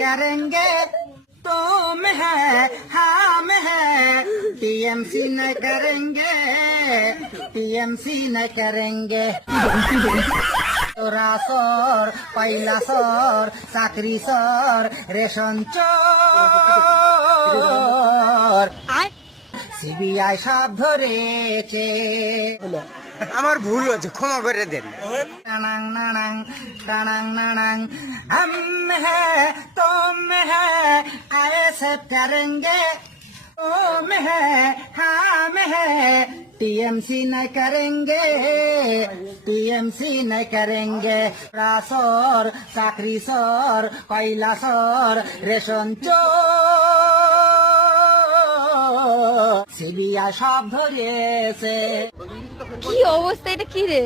करेंगे तुम है हम है टीएमसी न करेंगे टीएमसी न करेंगे তোরা সর পয়লা সর চাকরি সর রেশন চোর সিবিআই সব ধরেছে আমার ভুল হয়েছে ক্ষমা করে দেন টানাং নানাং টানাং নানাং हम है तुम है ऐसे करेंगे तुम है हम है टीएमसी न करेंगे टीएमसी न करेंगे रासोर चाकरी सोर कोयला सोर रेशन चोर সিবিআই সব ধরেছে কি অবস্থা, এটা কি রে?